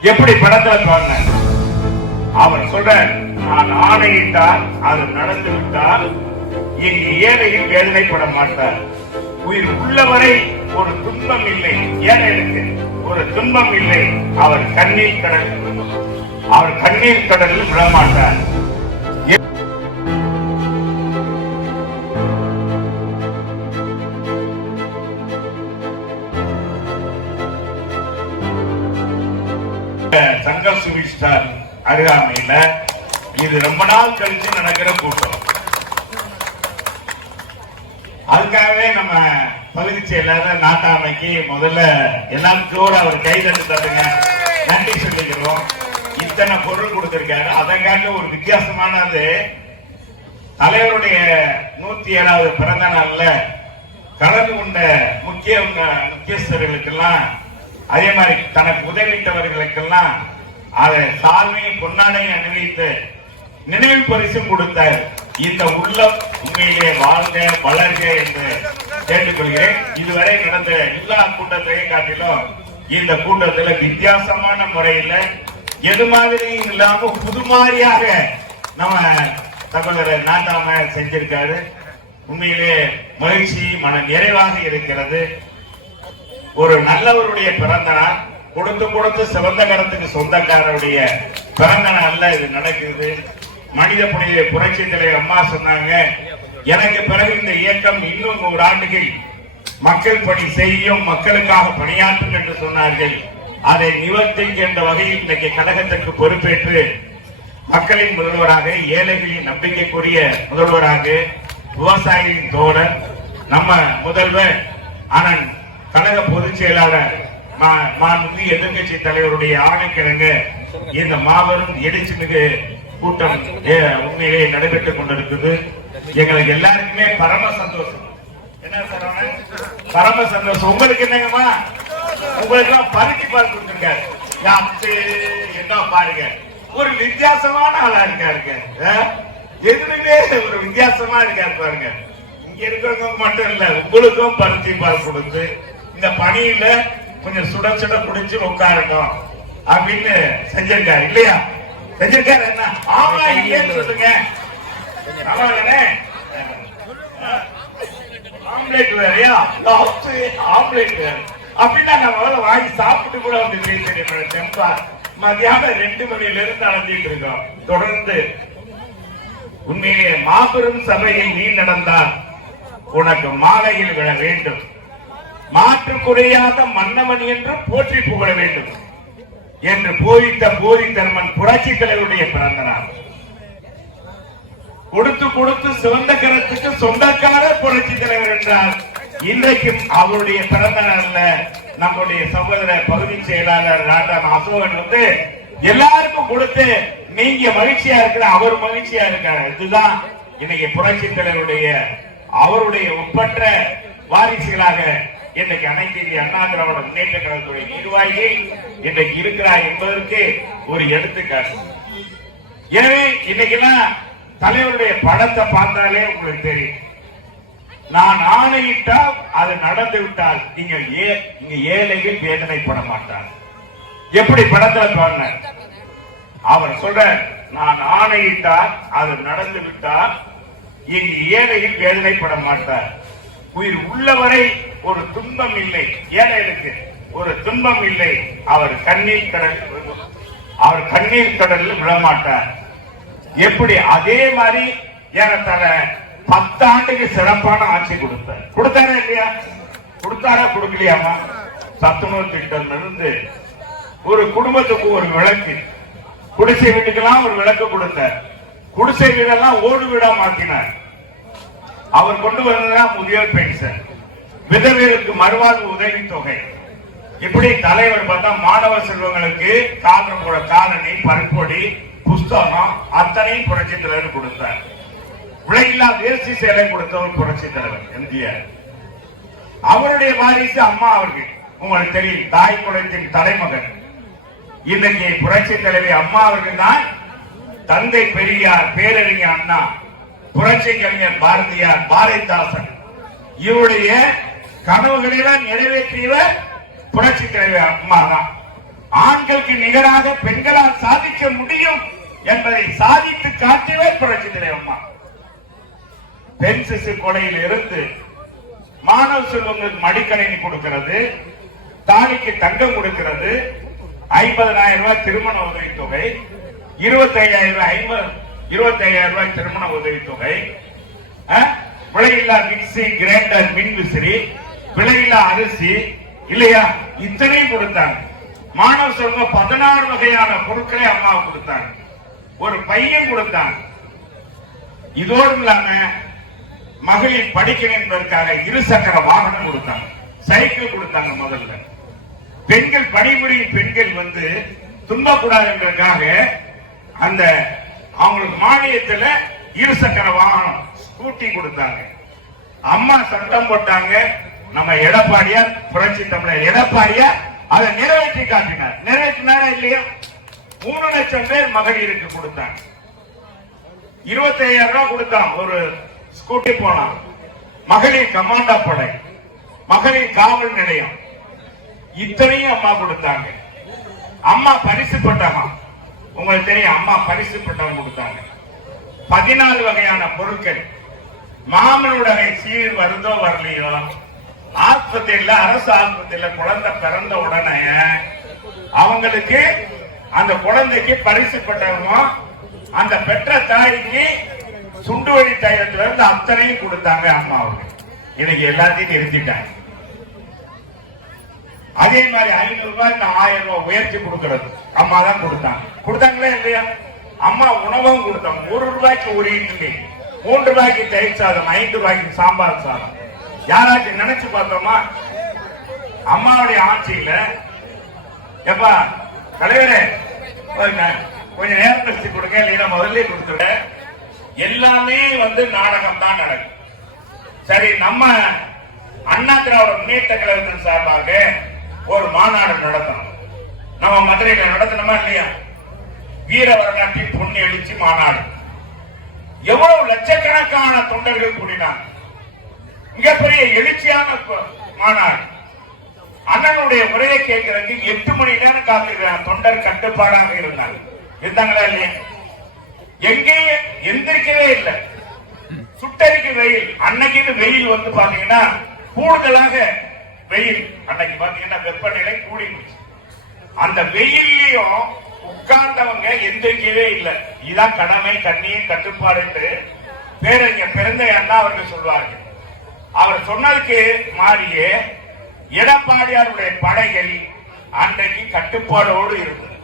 எப்படி படத்துல சொன்ன? அவர் சொல்ற நான் ஆணையிட்டால் அது நடந்து விட்டால் இங்கு ஏழையில் வேதனைப்பட மாட்டார் உயிர் உள்ளவரை ஒரு துன்பம் இல்லை. ஏழைகளுக்கு ஒரு துன்பம் இல்லை. அவர் கண்ணீர் கடல் அவர் கண்ணீர் கடலில் விழமாட்டார். சங்க சுவிஸ்டார் அருகாமையில இது ரொம்ப நாள் கழிச்சு நடக்கிற கூட்டம். அதுக்காகவே நம்ம பகுதி செயலாளர் நாட்டாமைக்கு முதல்ல எல்லாருக்கோட அவர் கைதட்டு தருங்க நன்றி சொல்லிக்கிறோம். இத்தனை பொருள் கொடுத்திருக்காரு. அதங்காட்டு ஒரு வித்தியாசமானது தலைவருடைய நூத்தி ஏழாவது பிறந்த நாள்ல கலந்து கொண்ட முக்கிய முக்கியஸ்தர்களுக்கெல்லாம் அதே மாதிரி தனக்கு உதவிட்டவர்களுக்கெல்லாம் அதை சால்வையும் பொன்னாடை அணிவித்து நினைவு பரிசும் கொடுத்தார். இந்த உள்ளம் உண்மையிலே வாழ்க வளர்க என்று கேட்டுக்கொள்கிறேன். இதுவரை நடந்த எல்லா கூட்டத்தையும் காட்டிலும் இந்த கூட்டத்துல வித்தியாசமான முறையில எது மாதிரியும் இல்லாம புது மாதிரியாக நம்ம சகோதரர் நாட்டாம செஞ்சிருக்காரு. உண்மையிலே மகிழ்ச்சி மன நிறைவாக இருக்கிறது. ஒரு நல்லவருடைய பிறந்த நாள் கொடுத்து கொடுத்து சிவந்த கரத்துக்கு சொந்தக்காரருடைய பிறந்த நாள்ல இது நடக்குது மனித புனித புரட்சி தலைவர் அம்மா சொன்னாங்க. எனக்கு பிறகு இந்த இயக்கம் இன்னும் ஒரு ஆண்டுகள் மக்கள் பணி செய்யும் மக்களுக்காக பணியாற்றும் என்று சொன்னார்கள். அதை நிவர்த்திக்கின்ற வகையில் இன்றைக்கு கழகத்திற்கு பொறுப்பேற்று மக்களின் முதல்வராக ஏழைகளின் நம்பிக்கைக்குரிய முதல்வராக விவசாயிகளின் தோழர் நம்ம முதல்வர் அண்ணன் கழக பொதுச் செயலாளர் மா- மாண்புமிகு எதிர்கட்சி தலைவருடைய ஆணைக்கிழங்க இந்த மாபெரும் எழுச்சிமிகு கூட்டம் ஏ, உண்மையிலே நடைபெற்றுக் கொண்டிருக்குது எங்களுக்கு எல்லாருக்குமே பரம சந்தோஷம். என்ன பரம சந்தோஷம். உங்களுக்கு என்னங்கம்மா? உங்களுக்கு எல்லாம் பருத்தி பால் கொடுத்துருக்காரு. என்ன பாருங்க. ஒரு வித்தியாசமான ஆளா இருக்காருங்க. எதுவுமே ஒரு வித்தியாசமா இருக்காரு பாருங்க. இங்க இருக்கிறவங்க மட்டும் இல்ல உங்களுக்கும் பருத்தி பால் கொடுத்து இந்த பணியில கொஞ்சம் சுட சுட குடிச்சு உட்காரணும் அப்படின்னு செஞ்சிருக்காரு. இல்லையா? செஞ்சிருக்காரு என்ன? ஆமா இல்லைன்னு சொல்லுங்க. ஆம்லேட் வேறையா? ஆம்லேட் வேற. அப்படின்னா நம்ம முதல்ல வாங்கி சாப்பிட்டு கூட வந்து பேசுறேன் செம்பா மதியானம் ரெண்டு மணில இருந்து நடந்துட்டு இருக்கோம். தொடர்ந்து உண்மையிலே மாபெரும் சபையில் நீ நடந்தால் உனக்கு மாலையில் விழ வேண்டும். மாற்று குறையாத மன்னவன் என்று போற்றி புகழ வேண்டும் என்று போதித்த போதி தர்மன் புரட்சி தலைவருடைய பிறந்த நாள் கொடுத்து கொடுத்து சிவந்த கரத்துக்கு சொந்தக்கார புரட்சி தலைவர் என்றார் இன்றைக்கும் அவருடைய பிறந்த நாள்ல நம்முடைய சகோதர பகுதி செயலாளர் ராஜா அசோகன் வந்து எல்லாருக்கும் கொடுத்து நீங்க மகிழ்ச்சியா இருக்கிற அவர் மகிழ்ச்சியா இருக்காரு. இதுதான் இன்னைக்கு புரட்சி தலைவருடைய அவருடைய ஒப்பற்ற வாரிசுகளாக இன்றைக்கு அனைத்து இந்திய அண்ணா திராவிட முன்னேற்ற கழகத்துடைய நிர்வாகி இன்றைக்கு இருக்கிறார் என்பதற்கு ஒரு எடுத்துக்காட்டு. எனவே இன்னைக்கெல்லாம் தலைவருடைய படத்தை பார்த்தாலே உங்களுக்கு தெரியும். நான் ஆணையிட்டால் அது நடந்து விட்டால் நீங்கள் ஏ நீங்க ஏழைகள் வேதனைப்பட மாட்டார் எப்படி படத்துல சொன்னார் அவர் சொல்ற நான் ஆணையிட்டால் அது நடந்து விட்டால் இங்கு ஏழையில் வேதனைப்பட மாட்டார் உயிர் உள்ளவரை ஒரு துன்பம் இல்லை. ஏழைகளுக்கு ஒரு துன்பம் இல்லை? அவர் கண்ணீர் கடல் அவர் கண்ணீர் கடலில் விழமாட்டார். எப்படி? அதே மாதிரி ஏறத்தாழ பத்து ஆண்டுக்கு சிறப்பான ஆட்சி கொடுத்தார். கொடுத்தாரா இல்லையா? கொடுத்தாரா கொடுக்கலையாமா? சத்துணவு திட்டம் இருந்து ஒரு குடும்பத்துக்கு ஒரு விளக்கு. குடிசை வீட்டுக்கெல்லாம் ஒரு விளக்கு கொடுத்தார். குடிசை வீடெல்லாம் ஓடு வீடா மாத்தினார். அவர் கொண்டு வந்ததுதான் முதியோர் பென்ஷன். விதவைகளுக்கு மறுவாழ்வு உதவித்தொகை. இப்படி தலைவர் பார்த்தா மாணவ செல்வங்களுக்கு காரணம் கூட காலனி பருப்பொடி புஸ்தகம் அத்தனையும் புரட்சி தலைவர் கொடுத்தார். விலையில்லா தேசிய சேலை கொடுத்தவர் புரட்சி தலைவர் எம்ஜிஆர். அவருடைய வாரிசு அம்மா அவர்கள். உங்களுக்கு தெரியும் தாய் குலத்தின் தலைமகன். இன்னைக்கு புரட்சி தலைவி அம்மா அவர்கள் தான் தந்தை பெரியார் பேரறிஞர் அண்ணா புரட்சி கவிஞர் பாரதியார் பாரதிதாசன். இவருடைய கனவுகளை எல்லாம் நிறைவேற்றியவர் புரட்சி தலைவர் அம்மா தான் ஆண்களுக்கு நிகராக பெண்களால் சாதிக்க முடியும் என்பதை சாதித்து காட்டியவர் புரட்சி தலைவர் அம்மா. பெண் சிசு கொலையில் இருந்து மாணவ செல்வங்களுக்கு மடிக்கணினி கொடுக்கிறது தாலிக்கு தங்கம் கொடுக்கிறது ஐம்பதனாயிரம் ரூபாய் திருமண உதவித்தொகை இருபத்தி ஐயாயிரம் ரூபாய் ஐம்பது இருபத்தி ஐயாயிரம் ரூபாய் திருமண உதவி அஹ், விலையில்லா மிக்சி கிரைண்டர் மின் விசிறி விலையில்லா அரிசி இல்லையா? இத்தனையும் கொடுத்தாங்க. மாணவ செல்வ பதினாறு வகையான பொருட்களை அம்மா கொடுத்தாங்க ஒரு பையன் கொடுத்தாங்க இதோடு இல்லாம மகளிர் படிக்கணும் என்பதற்காக இருசக்கர வாகனம் கொடுத்தாங்க சைக்கிள் கொடுத்தாங்க முதல்ல. பெண்கள் பணிபுரியும் பெண்கள் வந்து துன்பக்கூடாது என்பதற்காக அந்த அவங்களுக்கு மானியத்துல இருசக்கர வாகனம் ஸ்கூட்டி கொடுத்தாங்க. அம்மா சட்டம் போட்டாங்க. நம்ம எடப்பாடியார் புரட்சி தமிழர் எடப்பாடியார் அதை நிறைவேற்றி காட்டினார். நிறைவேற்றினாரா இல்லையா? மூணு லட்சம் பேர் மகளிருக்கு கொடுத்தாங்க. இருபத்தி ஐயாயிரம் ரூபாய் கொடுத்தான் ஒரு ஸ்கூட்டி போனான் மகளிர் கமாண்டா படை. மகளிர் காவல் நிலையம். இத்தனையும் அம்மா கொடுத்தாங்க. அம்மா பரிசு பெட்டகம் உங்களுக்கு தெரியும் அம்மா பரிசு பெட்டகம் கொடுத்தாங்க. பதினாலு வகையான பொருட்கள். மாமனுடைய சீர் வருதோ வரலையோ? ஆஸ்பத்திரியில அரசு ஆஸ்பத்திரியில குழந்தை பிறந்த உடனே அவங்களுக்கு அந்த குழந்தைக்கு பரிசு பெட்டகமும் அந்த பெற்ற தாய்க்கு சுண்டு வழி தைலத்துல இருந்து அத்தனையும் கொடுத்தாங்க அம்மா அவங்க இன்னைக்கு எல்லாத்தையும் நிறுத்திட்டாங்க. அதே மாதிரி ஐநூறு ரூபாய் இந்த ஆயிரம் ரூபாய் உயர்த்தி கொடுக்கறது. அம்மா தான் கொடுத்தாங்க. கொடுத்தாங்களே இல்லையா? அம்மா உணவும் கொடுத்தாங்க. ஒரு ரூபாய்க்கு ஒரு இட்லி மூன்று ரூபாய்க்கு தயிர் சாதம் ஐந்து ரூபாய்க்கு சாம்பார் சாதம். யாராச்சும் நினைச்சு பார்த்தோமா? அம்மாவுடைய ஆட்சியில எப்பா தலைவரே கொஞ்சம் கொஞ்சம் நேரம் கழிச்சு கொடுங்க இல்லைன்னா முதல்ல கொடுத்துருவேன் எல்லாமே வந்து நாடகம் தான் நடக்கும். சரி நம்ம அண்ணா திராவிட முன்னேற்ற கழகத்தின் சார்பாக ஒரு மாநாடு நடத்தணும். நம்ம மதுரையில நடத்தணுமா இல்லையா? வீர வரலாற்றின் பொண்ணு எழுச்சி மாநாடு. எவ்வளவு லட்சக்கணக்கான தொண்டர்கள் கூடினாங்க. மிகப்பெரிய எழுச்சியான மாநாடு. அண்ணனுடைய உரையை கேட்கறதுக்கு எட்டு மணி நேரம் காத்திருக்கிறாங்க தொண்டர் கட்டுப்பாடாக இருந்தாங்க இருந்தாங்களா இல்லையா? எங்கேயும் எந்திரிக்கவே இல்லை. சுட்டரிக்கு வெயில். அன்னைக்கு வெயில் வந்து பாத்தீங்கன்னா கூடுதலாக வெயில். அன்னைக்கு பாத்தீங்கன்னா வெப்பநிலை கூடிச்சு அந்த வெயில்லையும் உட்கார்ந்தவங்க எந்திரிக்கவே இல்லை. இதான் கடமை கண்ணியும் கட்டுப்பாடு என்று பேரறிஞர் பிறந்த அண்ணா அவர்கள் சொல்வார்கள். அவர் சொன்னதுக்கு மாறியே எடப்பாடியாருடைய படைகள் அன்றைக்கு கட்டுப்பாடோடு இருந்தது.